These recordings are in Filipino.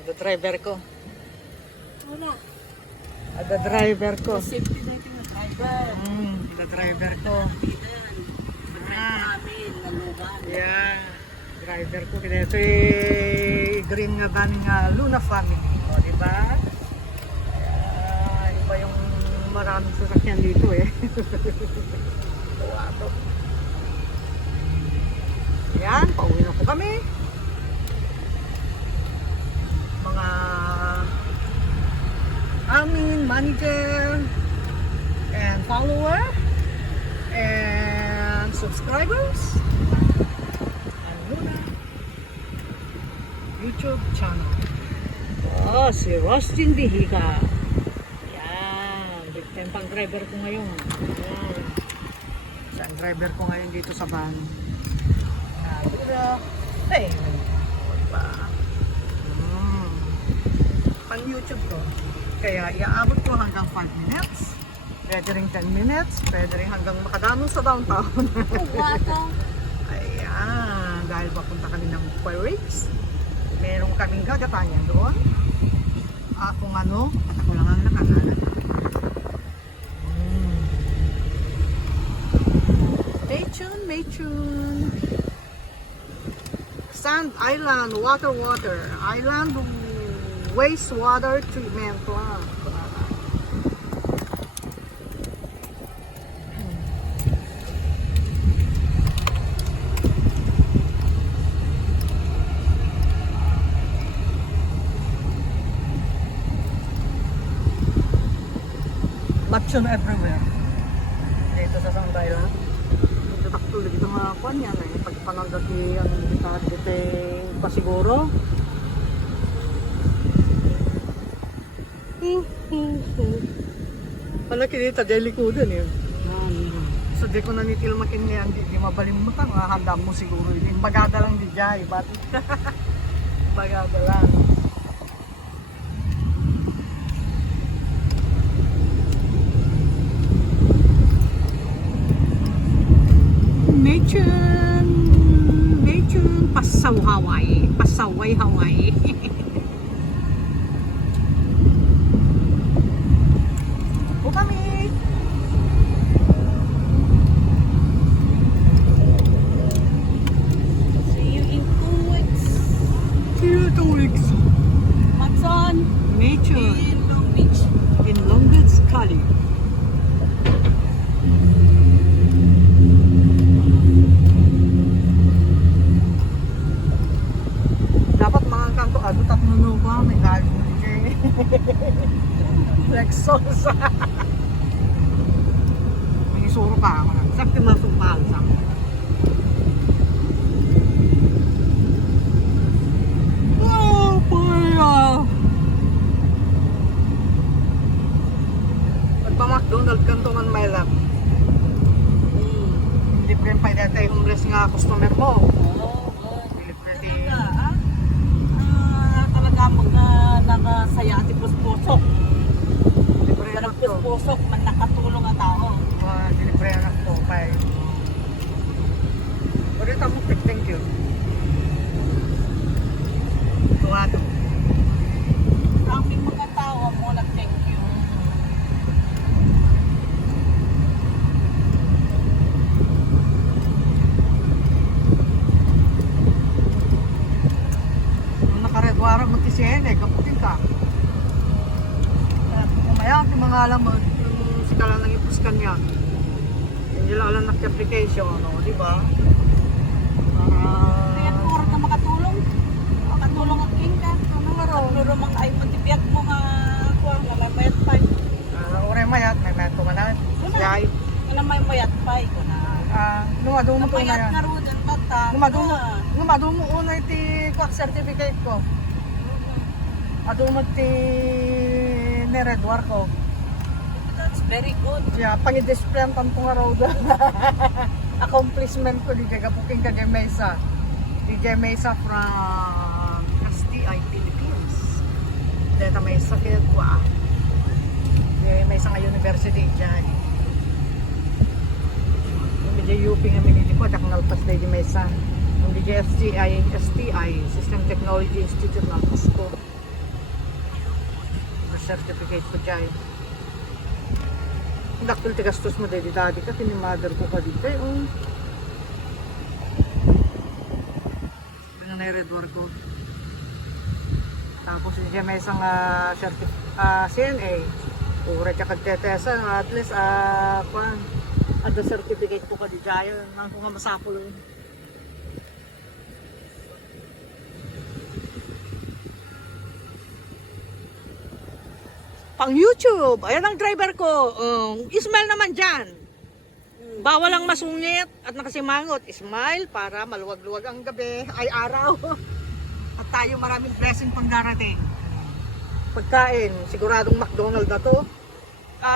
The driver ko. Wala. The driver ko. Safety natin na driver. The driver ko. Amin, nalugan. Yeah. Driver ko. Kaya ito green nga ba nga Luna family. O, diba? Iba yung maraming sasakyan dito eh. Wow. Yan, pauwi na po kami. Mga aming manager and follower and subscribers and Luna YouTube channel. Oh, si Rustin Dihiga. Yan, big time pang driver ko ngayon. Yan. Saan driver ko ngayon dito sa van. Hey, diba? Pang YouTube ko. Kaya iaabot ko hanggang 5 minutes. Pwede rin 10 minutes. Pwede rin hanggang makadamo sa downtown. Ayan. Dahil papunta kami ng Pirates. Meron kaming gagatayan doon. Kung ano, ako lang ang nakakala. May tune. Sand Island Water Island Wastewater Treatment Plant. Matchon everywhere. Dito sa Sand Island. Dito takto dito mga kwan yan eh. Pagpanong dati ang dito pasiguro. Palaki dito, dahil likudan eh. So di ko nanitil makinyan, di mabalimutan, handa mo siguro. Bagada lang di jay, ba't? Bagada lang. Nature, Pasaway, Hawaii. Kami. See you in 2 weeks. See you 2 weeks. Matson. Nature. In Long Beach. In Long Beach, Cali. Dapat mga kanto, tatlo na ba? May galing na kayo. Lexus. May isuro pa ako na. Sakti masong mahal sa akin. Oh, paya! Pagpa-McDonald's kanto man may lang. Hindi pa rin pa dati homeless nga customer mo. Talaga mga nakasaya at pusok. Libre anak to. Pusok, man nakatulong ang tao. Libre anak to. Bye. Ulit mo, thank you. Tuwado. Ang mga tao mo nag-thank you. Nakaredwara mo ti siyene, kaputin ka. Kumaya, yung mga alam mo, yung sikala ng ipuskan niya. Hindi lang alam application, no? Di ba? Kaya kung oras na makatulong ang king ka. Ano nga raw? Ano mga ay matipiyat mo nga kuha nga may mayat pay. Ure mayat, may meto ka na. Yay. Ano may mayat pay ko na. Lumado mo to na Mayat yan. nga ro din bata. Lumado mo una iti quack certificate ko. Adumag ti neredwar ko. That's very good. Siya, pang-display ang tantong araw doon. Accomplishment ko, DJ Kapuking ka Mesa. DJ Mesa from STI Philippines. Dito may sakit ko may isang university dyan. Yung DJ UP nga minili ko, Daknalpas DJ Mesa. Yung DJ STI, System Technology Institute ng Pasko. certificate ko dyan. Daktil tigastos mo dahil daddy ka, mother ko ka dito. Ano na yung red war ko. Tapos siya may isang CNA. Ura siya kagtetesa. At least, at the certificate ko ka di dyan. Nang kung nga masapol yun. Pang YouTube. Ayan ang driver ko. Ismail naman dyan. Bawal ang masungit at nakasimangot. Smile para maluwag-luwag ang gabi ay araw. At tayo maraming blessing pang darating. Pagkain, siguradong McDonald's na to.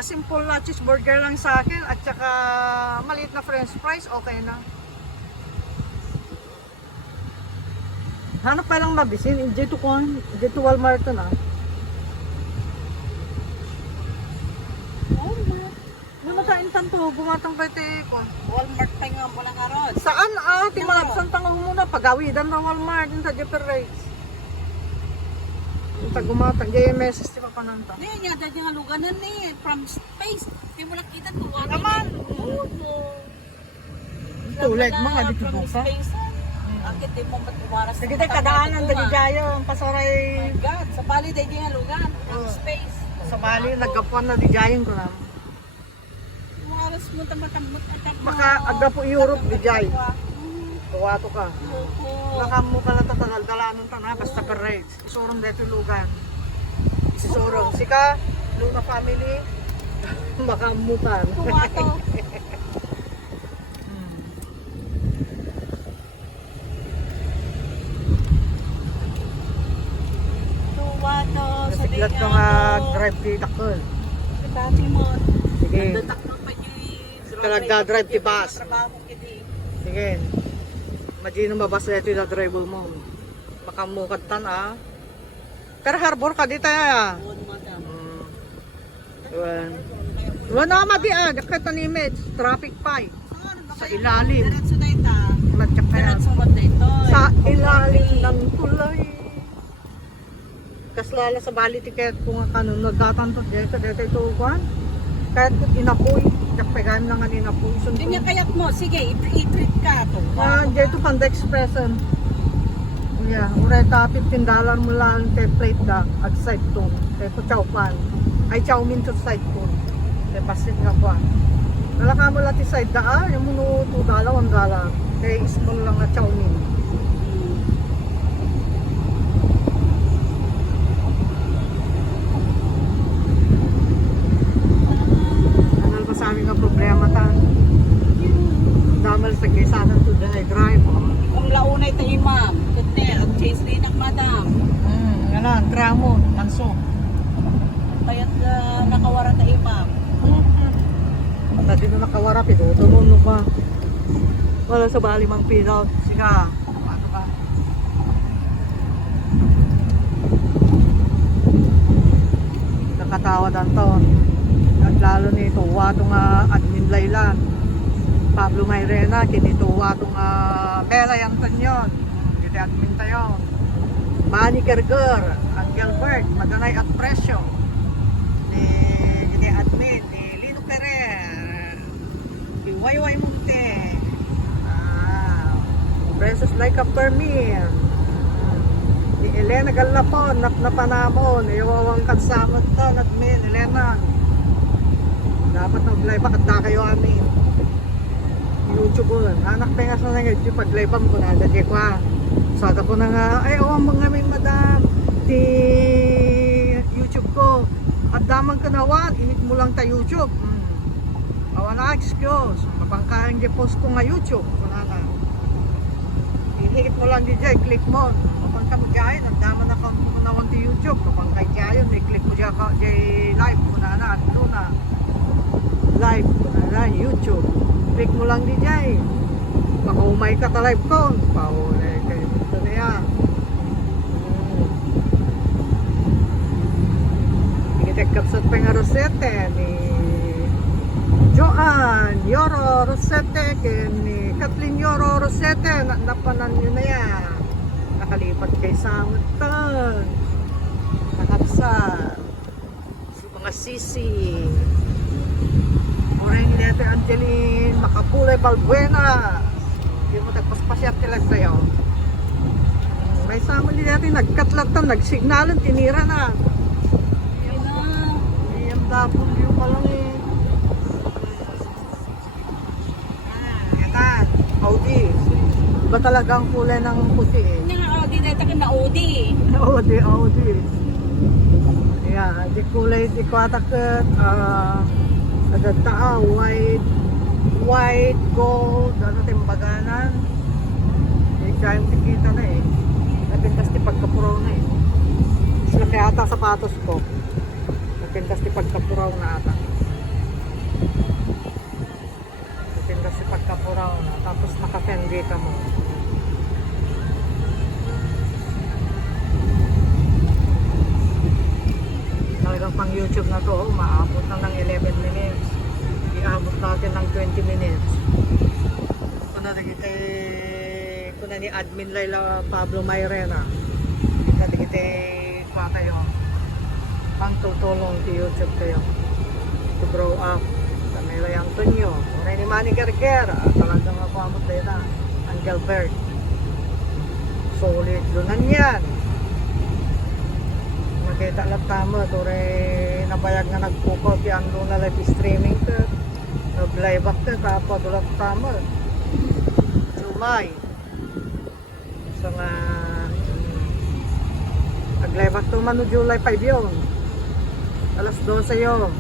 Simple na cheeseburger lang sa akin at saka maliit na french fries, okay na. Hanap pa lang mabisin, J2 Walmart na. Makain tanto, bumatang kay Teko. Walmart pa nga mo lang aron. Saan timalabsan tanga muna, pagawidan na Walmart, yung sa Jeper Rates. Yung tagumatang, JMS, di pa pananta. Hindi, nga dyan yung luganan ni, from space. Hindi mo nakita to. Naman! Tulad mga dito from buka. space. Akit di mo matuwaras. Sige tayo kadaanan, dali jayo, ang pasoray. My God, sa Bali dyan yung lugan, from space. Sa Bali, nagkapuan na di jayon ko na. Tuwaras mo tamot at Baka agda po Europe, di jay. Tuwato ka. Baka mo ka lang tatagaldalanan ta na, basta per rates. Isurong dito lugan. Isurong. Sika, Luna family, baka mukan. Tuwato. Tuwato. Nasiglat ko nga drive di takol. Dati mo. Sige. Nandatak mo pa yung Ka nagda-drive ti bus. trabaho kiti. Sige. Imagine mabasa ito yung drive mo. Baka mukad tan Pero harbor ka dito ya. Doon madam. Wala na mabiag. Kahit ang image. Traffic pa Sa ilalim. Diretso na ita. Matyak kaya. Diretso ba na ito? Sa ilalim ng tulay. Kaslala sa bali tiket kung ano nagtatanto dito ito kuan. Kahit inapoy, jakpegan lang ang inapoy. Hindi niya kayak mo. Sige, i-treat ka to. Dito Panda Expression. Yeah, ureta $15 mo lang template da at side to. Ito chow pan. Ay chow min to side to. Pasit nga pa. Wala ka mo lang ti side da yung mo $2, $1. Kaya small lang na chow min. Sa aming nga problema ta. Damal sa kaysanan to drive. Kung launay tayo ma'am. Kutne, ang chase na inak madam. Ngalan, tramo, manso. Kaya't nakawara tayo ma'am. Dati na nakawara, pinutunon pa. Wala sa bali mang pinaw. Siga, ano ba? Nakatawa danto. At lalo nito, watong admin Laylan. Pablo Mayrena, kinito watong Bella Antonyon. Dito admin tayo. Manny Kerger, Angel Bird, Madanay at Presyo. Dito admin, ni Lino Ferrer. Si Wayway Munte. Princess Laika Permir. Si Elena Galapon, Napanamon. Iwawang kansamot to, admin, Elena. Dapat mag-live pa kada kayo amin. YouTube ko. Anak pengas na nga YouTube pag-live pa mo na dati ko. Sada ko na nga ay awang mga min madam di YouTube ko. At damang kanawan init mo lang ta YouTube. Awan na excuse. Mapangkain di post ko nga YouTube. Wala na. Ihigit mo lang di dyan, click mo. Mapangka mo dyan, at daman na kang kanawan di YouTube. Mapangkay dyan, i-click mo dyan live. Wala na, at na. Live ko na lang, YouTube. Click mo lang di dyan. Makaumay ka ta live ko. Paulay kayo. Ito na yan. Ikitagkapsat pa nga Rosette ni Joan Yoro Rosette ni Kathleen Yoro Rosette. Napanan nyo na yan. Nakalipat kay Samutan. Nakapsat. mga sisi. Oray ni Dete Angeline, Makapulay Balbuena. Hindi mo tagpaspasyat tilag tayo. May sama ni Dete, nagkatlatan, nagsignalan, tinira na. BMW pa lang eh. Yan. Audi. Iba talaga ang kulay ng puti eh. Hindi nga Audi dito ka na Audi. Audi. Yeah, di kulay di ko ataket taa white, gold, ano timbaganan. Di kayang tikita na eh. Napintas di pagkapuraw na eh. Sila kaya ata sapatos ko. Napintas di pagkapuraw na ata. Napintas di pagkapuraw na. Tapos naka-fendi ka mo. Talagang pang YouTube na to, maabot na ng 11 minutes. Iabot natin ng 20 minutes. Kuna ni Admin Laila Pablo Mayrena. Kita pa kayo. Pang tutulong sa YouTube kayo. To grow up. Sa Melay Antonio. Oray ni Manny Garguera. Talagang ako amot na Angel Bird. Solid. Lunan yan. Nakita lang tama. Oray nabayag na nagpukot yung Luna live streaming ka. Nag-live up ka. Kapag ulat tama. Jumay. So nga nag-live up man no July 5 yun. Alas 12 yun.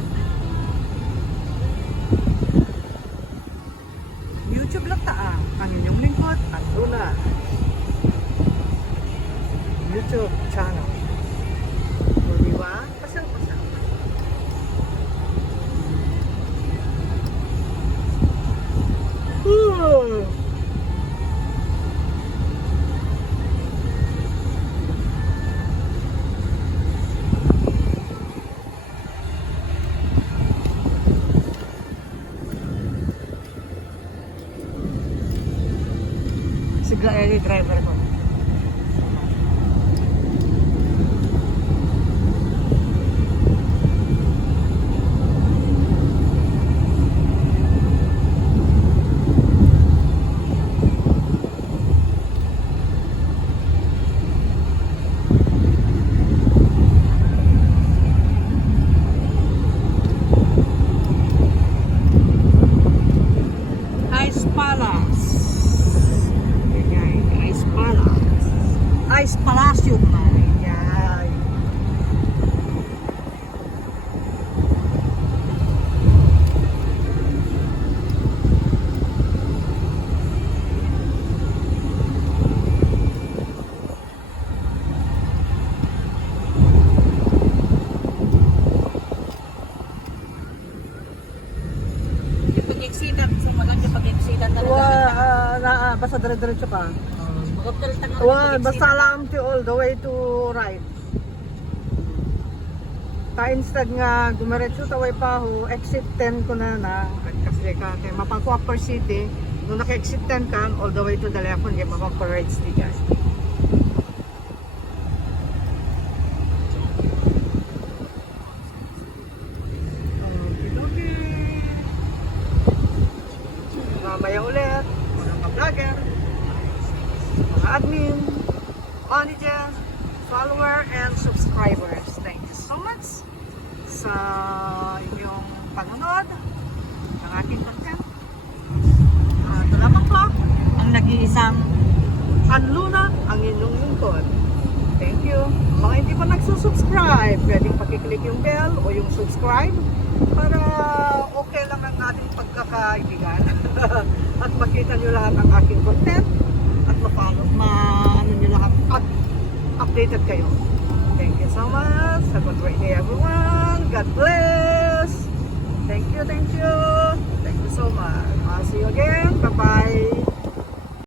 YouTube lang taa. Ang inyong lingkod, ang Luna YouTube channel. O diba? Pasal. Sigla driver ko. Ice Palace. Ice Palacio na. Yan. Pag-exitan, so maganda pag-exitan talaga. Basta dire-diretso ka. Well, Basta alam ti all the way to right. Ta instead nga gumiretso ta way pa ho, exit 10 ko na kasi ka kay mapako Upper City, nung naka-exit 10 ka all the way to the left hindi mapako right street guys. Mamaya ulit, mga vlogger, mga admin, manager, follower, and subscribers. Thank you so much sa inyong panonood ng aking content. Ito lamang po ang nag-iisang Anluna, ang inyong lingkod. Thank you. Mga hindi pa nagsusubscribe, pwedeng pakiclick yung bell o yung subscribe para okay lang ang ating pagkakaibigan. At makita nyo lahat ang aking content at ano nyo lahat at updated kayo. Thank you so much. Have a great day everyone. God bless. Thank you. Thank you so much. I'll see you again. Bye-bye.